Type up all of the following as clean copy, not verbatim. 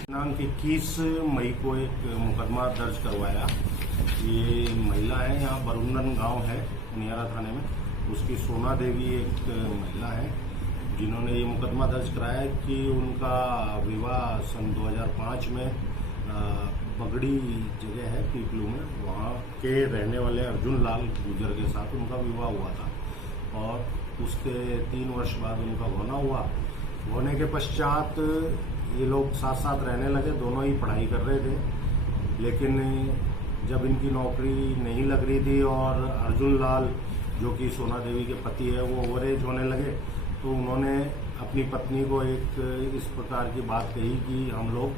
दिनांक 21 मई को एक मुकदमा दर्ज करवाया। ये महिला है, यहाँ बरुंदन गांव है नियारा थाने में, उसकी सोना देवी एक महिला है जिन्होंने ये मुकदमा दर्ज कराया कि उनका विवाह सन 2005 में बगड़ी जगह है पीपलू में, वहाँ के रहने वाले अर्जुन लाल गुजर के साथ उनका विवाह हुआ था और उसके 3 वर्ष बाद उनका होना हुआ। होने के पश्चात ये लोग साथ साथ रहने लगे, दोनों ही पढ़ाई कर रहे थे। लेकिन जब इनकी नौकरी नहीं लग रही थी और अर्जुन लाल जो कि सोना देवी के पति है वो ओवरेज होने लगे, तो उन्होंने अपनी पत्नी को एक इस प्रकार की बात कही कि हम लोग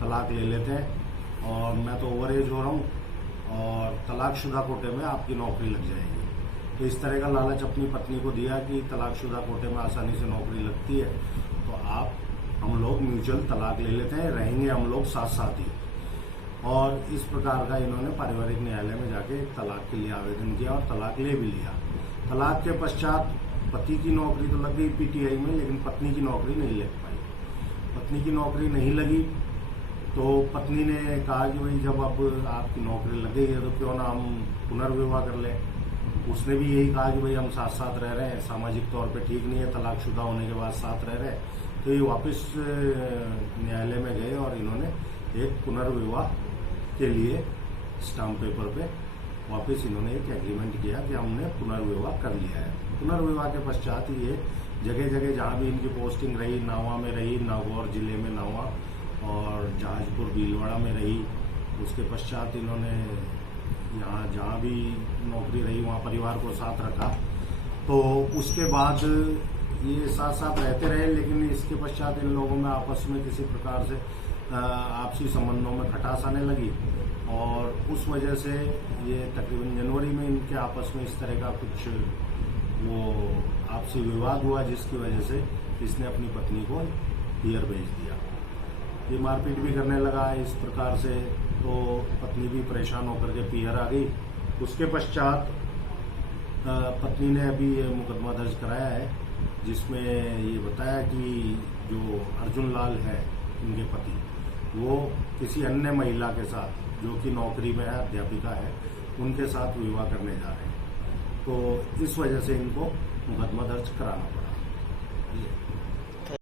तलाक ले लेते हैं और मैं तो ओवरेज हो रहा हूँ और तलाकशुदा कोटे में आपकी नौकरी लग जाएगी। तो इस तरह का लालच अपनी पत्नी को दिया कि तलाकशुदा कोटे में आसानी से नौकरी लगती है, तो हम लोग म्यूचुअल तलाक ले लेते हैं, रहेंगे हम लोग साथ साथ ही। और इस प्रकार का इन्होंने पारिवारिक न्यायालय में जाके तलाक के लिए आवेदन किया और तलाक ले भी लिया। तलाक के पश्चात पति की नौकरी तो लग गई पीटीआई में, लेकिन पत्नी की नौकरी नहीं लग पाई। पत्नी की नौकरी नहीं लगी तो पत्नी ने कहा कि भाई जब अब आपकी नौकरी लग गई है तो क्यों ना हम पुनर्विवाह कर लें। उसने भी यही कहा कि भाई हम साथ साथ रह रहे हैं, सामाजिक तौर पे ठीक नहीं है, तलाकशुदा होने के बाद साथ रह रहे हैं। तो ये वापस न्यायालय में गए और इन्होंने एक पुनर्विवाह के लिए स्टाम्प पेपर पे वापस इन्होंने एक एग्रीमेंट किया कि हमने पुनर्विवाह कर लिया है। पुनर्विवाह के पश्चात ये जगह जगह जहाँ भी इनकी पोस्टिंग रही, नावा में रही, नागौर जिले में नावा और जहाजपुर भीलवाड़ा में रही। उसके पश्चात इन्होंने यहाँ जहाँ भी नौकरी रही वहाँ परिवार को साथ रखा। तो उसके बाद ये साथ साथ रहते रहे, लेकिन इसके पश्चात इन लोगों में आपस में किसी प्रकार से आपसी संबंधों में खटास आने लगी और उस वजह से ये तकरीबन जनवरी में इनके आपस में इस तरह का कुछ वो आपसी विवाद हुआ, जिसकी वजह से इसने अपनी पत्नी को पियर भेज दिया। ये मारपीट भी करने लगा इस प्रकार से, तो पत्नी भी परेशान होकर के पियर आ गई। उसके पश्चात पत्नी ने अभी ये मुकदमा दर्ज कराया है, जिसमें ये बताया कि जो अर्जुन लाल है इनके पति, वो किसी अन्य महिला के साथ जो कि नौकरी में है, अध्यापिका है, उनके साथ विवाह करने जा रहे हैं। तो इस वजह से इनको मुकदमा दर्ज कराना पड़ा।